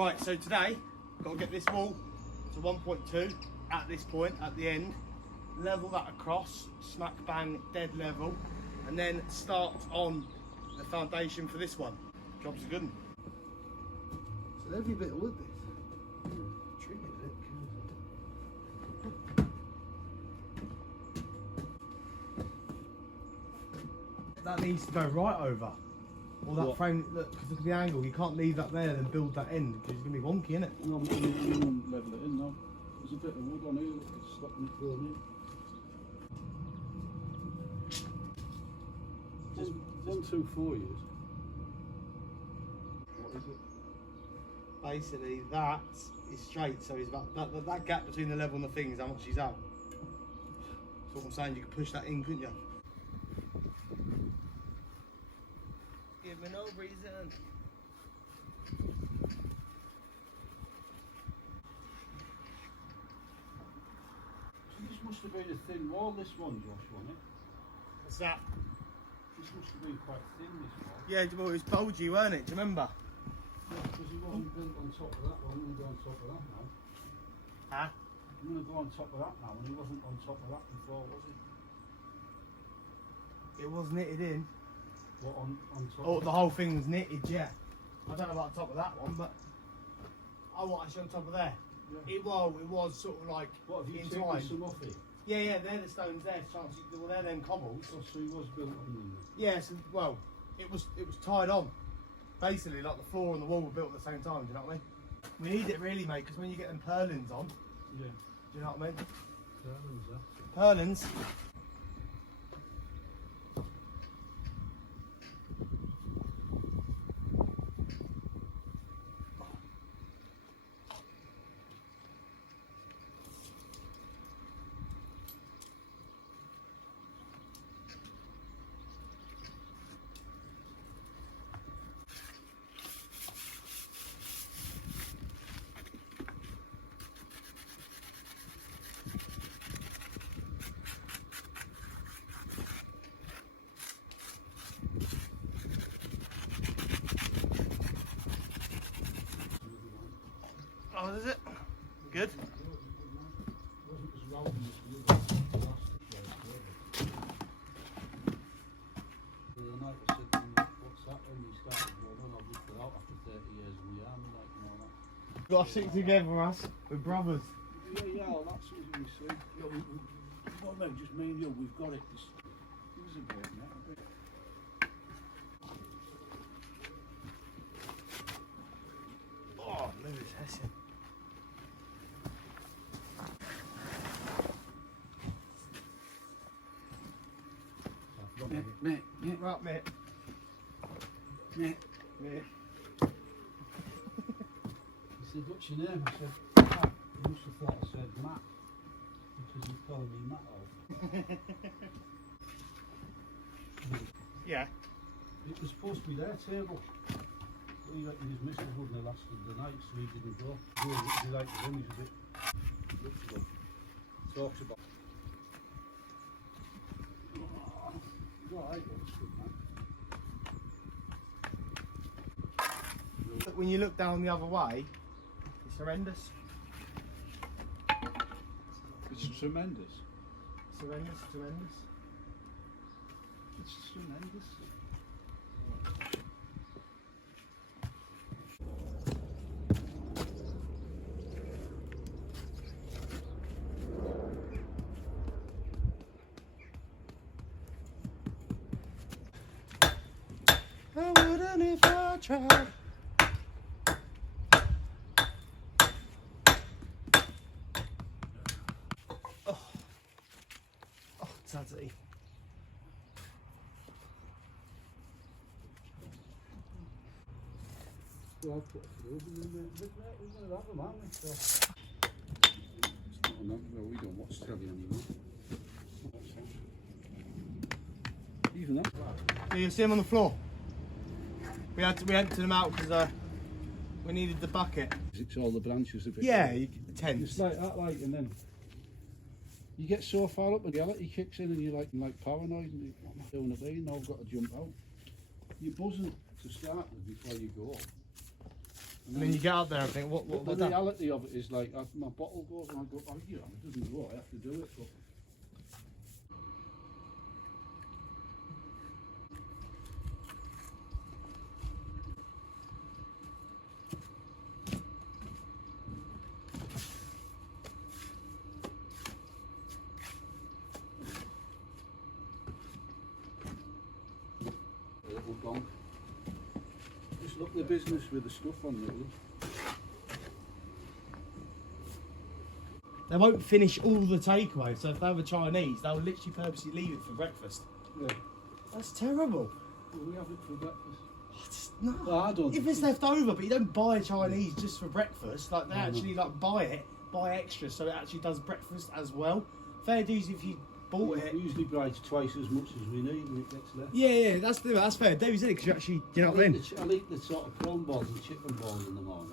Right, so today, got to get this wall to 1.2 at this point, at the end, level that across, smack bang, dead level, and then start on the foundation for this one. Job's a good one. So every bit of wood this. That needs to go right over. Or that frame, look, because of the angle, you can't leave that there and build that end because it's going to be wonky, isn't it? No, I'm going to level it in now. There's a bit of wood on here that's stopping it going in. Just 1, 2, 4 years. What is it? Basically, that is straight, so he's about that gap between the level and the thing is how much he's out. That's what I'm saying, you could push that in, couldn't you? Give me no reason. So this must have been a thin wall, this one, Josh, wasn't it? What's that? This must have been quite thin, this wall. Yeah, well, it was bulgy, weren't it? Do you remember? Yeah, because he wasn't built on top of that one. I'm going to go on top of that now. Huh? I'm going to go on top of that now, and he wasn't on top of that before, was he? It was knitted in. What, on top? Oh, the whole thing was knitted, yeah. I don't know about the top of that one, but oh, what, actually on top of there? Yeah. It was sort of like what, have you entwined. taken some off it? Yeah, they're the stones there. Well, they're them cobbles. Oh, so he was built on them. Yeah, so, well, it was tied on. Basically, like the floor and the wall were built at the same time. Do you know what I mean? We need it really, mate, because when you get them purlins on, Yeah. do you know what I mean? Purlins, Purlins. Oh, is it? Good. Got to stick together, us. We're brothers. Yeah, that's what we say. Yeah, what about just me and you? We've got it. It was important, yeah. Oh, Lewis Hessian. Mate. Right, mate. Mate. He said, what's your name? I said, Matt. He must have thought I said Matt, because he's calling me Matt. Yeah. It was supposed to be their table. He reckoned his missus wouldn't have lasted the night, so he didn't go. He liked the image of it. Talks about. When you look down the other way, it's horrendous. It's tremendous. It's horrendous, tremendous. It's tremendous. I wouldn't if I tried. Oh, Taddy. Well, I'll put it through, and then we're going to have them, aren't we? So. It's not enough. Well, we don't watch telly anymore. Even that. So you see him on the floor. We emptied them out because we needed the bucket. It's all the branches of it. Yeah, tense. It's like that, and then you get so far up, the reality kicks in, and you're like paranoid, and you, what am I doing today? Now I've got to jump out. You're buzzing to start with before you go up. And then you get up there and think, what the that? reality of it is like, my bottle goes and I go, oh, you know, it doesn't go, I have to do it. But a little gong. Just look the business with the stuff on it. They won't finish all the takeaways, so if they were Chinese, they'll literally purposely leave it for breakfast. Yeah. That's terrible. Well, we have it for breakfast. No. Well, I don't. If it's left over, but you don't buy Chinese just for breakfast, like they No, no. actually like buy extra, so it actually does breakfast as well. Fair dues if you bought it. We usually buy twice as much as we need and it gets left. Yeah, that's fair dues, isn't it? Because you actually, you know what I mean? I'll eat the sort of prawn balls and chicken balls in the morning.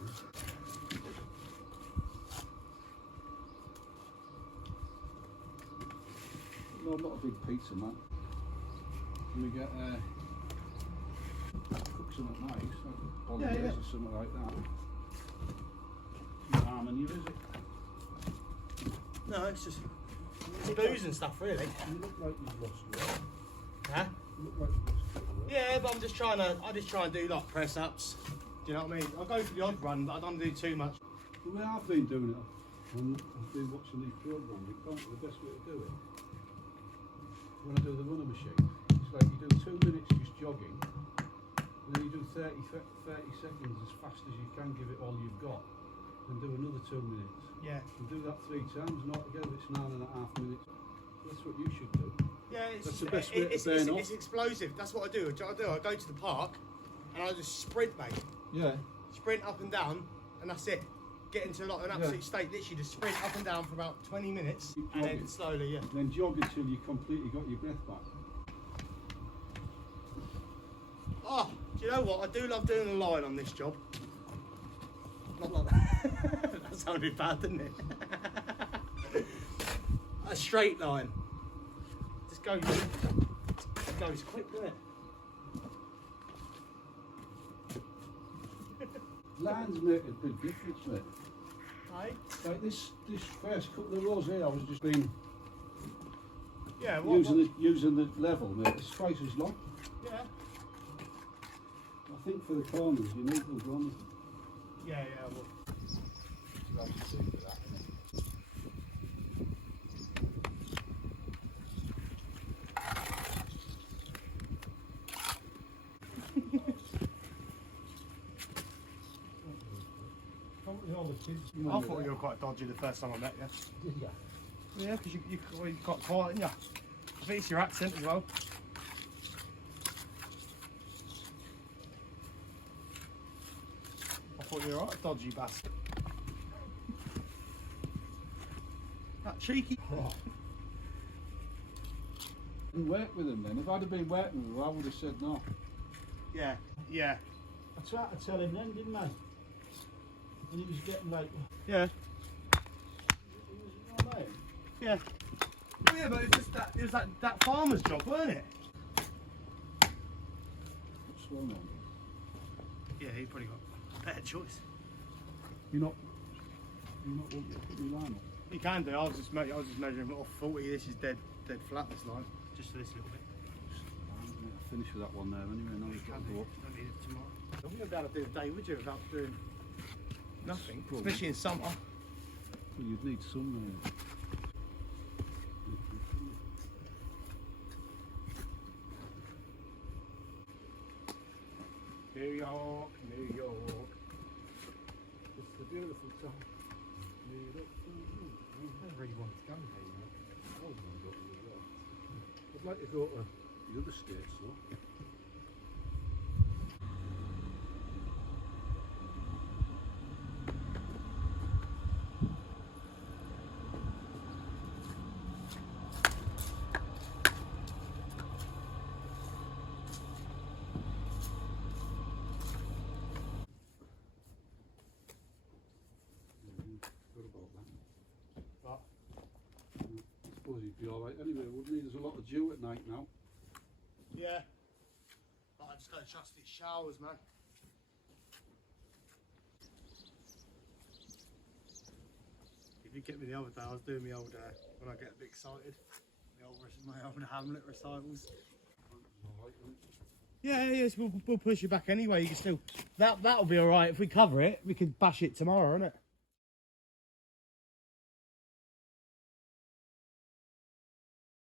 No, I'm not a big pizza man. Can we get cook something nice, like bolognese or something like that? No harmony, is it? No, it's just booze and stuff, really. You look like you've lost weight. Huh? You look like you've lost weight. Yeah, but I just try and do like press ups. Do you know what I mean? I'll go for the odd run, but I don't do too much. The way I've been doing it, and I've been watching these programmes, the best way to do it, when I do the runner machine, it's like you do 2 minutes just jogging, and then you do 30 seconds as fast as you can, give it all you've got, then do another 2 minutes. Yeah. And do that 3 times, and altogether it's 9.5 minutes. That's what you should do. Yeah, That's the best way to burn off. It's explosive. That's what I do. I go to the park and I just sprint, mate. Yeah. Sprint up and down, and that's it. Get into like an absolute state. Literally just sprint up and down for about 20 minutes, Keep and then jogging. slowly, yeah. Then jog until you completely got your breath back. Oh, do you know what? I do love doing a line on this job. Not like that. That sounded bad, didn't it? A straight line. Just goes quick, doesn't it? Lines make a big difference, mate. Aye. Like this first couple of rows here, I was just been Yeah. using the level, mate. It's twice as long. Yeah. I think for the corners, you need those ones. Yeah. Well. So I should see for that, innit? All the kids. I thought you were quite dodgy the first time I met you. Did ya? Yeah, because you're quite quiet, didn't you? I think it's your accent as well. I thought you were right, dodgy bastard. That cheeky. Oh. Didn't work with him then. If I'd have been working with him, I would have said no. Yeah. I tried to tell him then, didn't I? And he was getting like, Yeah. he was, you know what I mean? Yeah. Well, yeah, but it was that farmer's job, weren't it? What's wrong on? Yeah, he probably got a better choice. You're not wanting to put me line up. You can do. I was just measuring off 40. This is dead flat, this line. Just for this little bit. I'll finish with that one there anyway, now we've got to go up. Don't need it tomorrow. You wouldn't be able to do a day, would you, without doing nothing? Well, Especially in summer. Well, you'd need some New York, New York. It's a beautiful town. I really wanted to go there, you know. I would want to go to New York. I'd like to go to the other states though. But, I suppose he'd be alright anyway, wouldn't he? There's a lot of dew at night now. yeah. But I just gotta trust these showers, man. You get me the other day, I was doing my old, when I get a bit excited, my old Hamlet recitals. Yeah, yes, we'll push it back anyway. You can still, that'll be alright. If we cover it, we can bash it tomorrow, innit?